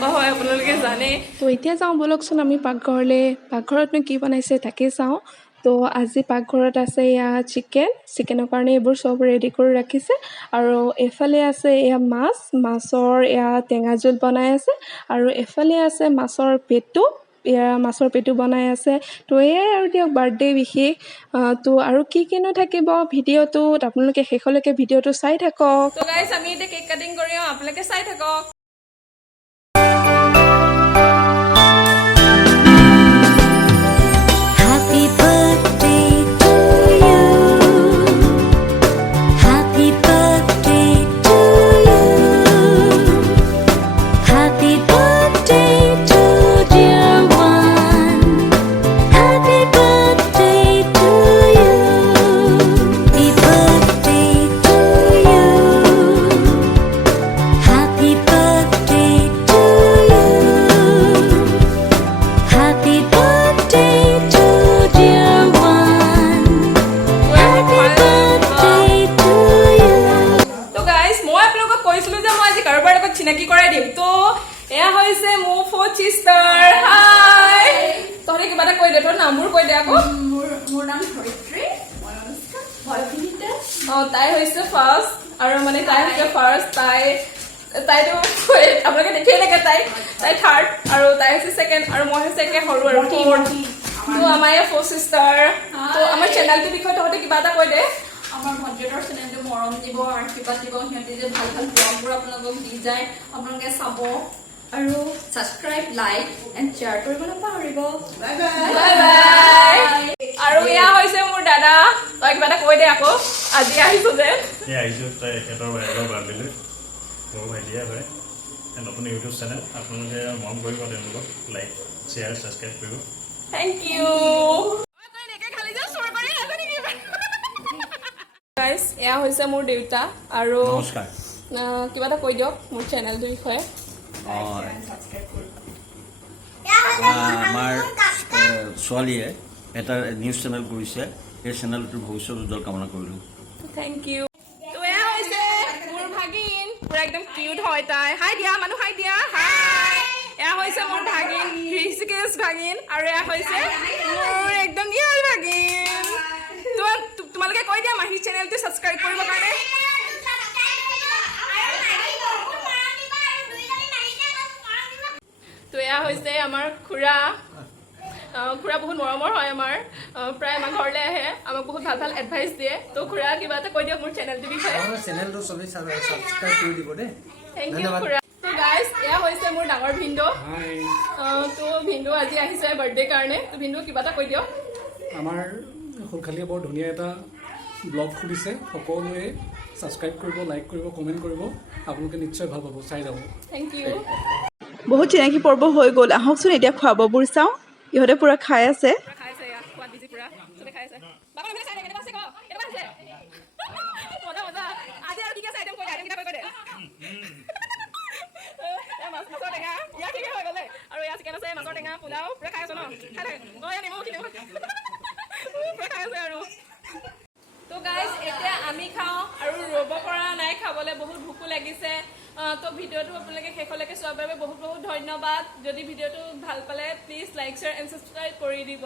কেনেকুৱা হয় আপোনালোকে জানে। তো এতিয়া যাওঁ ব'লকচোন আমি পাকঘৰলৈ। পাকঘৰতনো কি বনাইছে তাকেই চাওঁ। তো আজি পাকঘৰত আছে এয়া চিকেনৰ কাৰণে এইবোৰ চব ৰেডি কৰি ৰাখিছে। আৰু এইফালে আছে এয়া মাছৰ এয়া টেঙা জোল বনাই আছে। আৰু এইফালে আছে মাছৰ পেটু বনাই আছে। তো এয়াই আৰু দিয়ক বাৰ্থডে বিশেষ। তো আৰু কিনো থাকিব ভিডিঅ'টোত, আপোনালোকে শেষলৈকে ভিডিঅ'টো চাই থাকক। তো গাইজ আমি এতিয়া কেক কাটিং কৰি আপোনালোকে চাই থাকক। চিনাকি কৰাই দিম। তো এয়া হৈছে মোৰ ফ'ৰ্থ চিষ্টাৰ। হাই, তহঁতে কিবা এটা কৈ দে, তোৰ নামবোৰ কৈ দে আকৌ। মোৰ নাম ধৰিত্ৰী, মই অনুষ্কা, তাই হৈছে ফাৰ্ষ্ট, আৰু মানে তাই হৈছে ফাৰ্ষ্ট। তাইতো আপোনালোকে দেখিয়ে থাকে, তাই থাৰ্ড, আৰু তাই হৈছে ছেকেণ্ড, আৰু মই হৈছে একে সৰু আৰু ফ'ৰ্থ। তো আমাৰ এই ফ'ৰ্থ চিষ্টাৰ। তো আমাৰ চেনেলটোৰ বিষয়ে তহঁতে কিবা এটা কৈ দে। আমাৰ ভণ্টিহঁতৰ চেনেলটো মৰম দিব, আশীৰ্বাদ দিব। সিহঁতে যে ভাল ভাল ব্লগবোৰ আপোনালোকক দি যায়, আপোনালোকে চাব আৰু ছাবস্ক্ৰাইব, লাইক এণ্ড শ্বেয়াৰ কৰিব নাপাহৰিব। Bye bye. আৰু এয়া হৈছে মোৰ দাদা। তই কিবা এটা কৈ দে আকৌ, আজি আহিছো যে। আহিছো তাই এখেতৰ বাইকৰ বাৰ্থডেলৈ। মোৰ ভাইটিয়ে হয়, নতুন ইউটিউব চেনেল। আপোনালোকে মৰম কৰিব, তেওঁলোকক লাইক শ্বেয়াৰ ছাবস্ক্ৰাইব কৰিব। Thank you. এয়া হৈছে মোৰ দেউতা। আৰু নমস্কাৰ। কিবা এটা কৈ দিয়ক মোৰ চেনেলটোৰ বিষয়ে। আমাৰ ছোৱালীয়ে এটা নিউজ চেনেল কৰিছে, এই চেনেলটোৰ ভৱিষ্যত উজ্জ্বল কামনা কৰিলোঁ। Thank you. তো এয়া হৈছে মোৰ ভাগিন, পুৰা একদম কিউট হয় তাই। হাই দিয়া, মানুহ হাই দিয়া। হাই। এয়া হৈছে মোৰ ভাগিন, ঋষিকেশ ভাগিন। আৰু এয়া হৈছে মোৰ একদম নিয়াল ভাগিন। তোমালোকে কৈ দিয়া মাহীৰ চেনেলটো ছাবস্ক্ৰাইব কৰিবৰ কাৰণে। তো এয়া হৈছে আমাৰ খুৰা। খুৰা বহুত মৰমৰ হয় আমাৰ, প্ৰায় আমাৰ ঘৰলৈ আহে, আমাক বহুত ভাল ভাল এডভাইচ দিয়ে। তো খুৰা কিবা এটা কৈ দিয়ক মোৰ চেনেলটোৰ বিষয়ে। চেনেলটো চবেই ছাবস্ক্ৰাইব কৰি দিব দেই। থেংক ইউ খুৰা। তো গাইজ এয়া হৈছে মোৰ ডাঙৰ ভিনদেউ। তো ভিনদেউ আজি আহিছে বাৰ্থডে কাৰণে। তো ভিনদেউ কিবা এটা কৈ দিয়ক। আমাৰ সোণখালীয়ে বৰ ধুনীয়া এটা ব্লগ খুলিছে, সকলোৱে ছাবস্ক্ৰাইব কৰিব, লাইক কৰিব, কমেণ্ট কৰিব। আপোনালোকে নিশ্চয় ভাল পাব, চাই যাব। Thank you. বহুত চিনাকি পৰ্ব হৈ গ'ল, আহকচোন এতিয়া খোৱা বোৱাবোৰ চাওঁ। ইহঁতে পুৰা খাই আছে। তো গাইজ এতিয়া আমি খাওঁ, আৰু ৰ'ব পৰা নাই, খাবলৈ বহুত ভোকো লাগিছে। তো ভিডিঅ'টো আপোনালোকে শেষলৈকে চোৱাৰ বাবে বহুত বহুত ধন্যবাদ। যদি ভিডিঅ'টো ভাল পালে please like, share and subscribe কৰি দিব।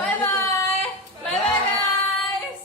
Bye bye. Bye bye guys.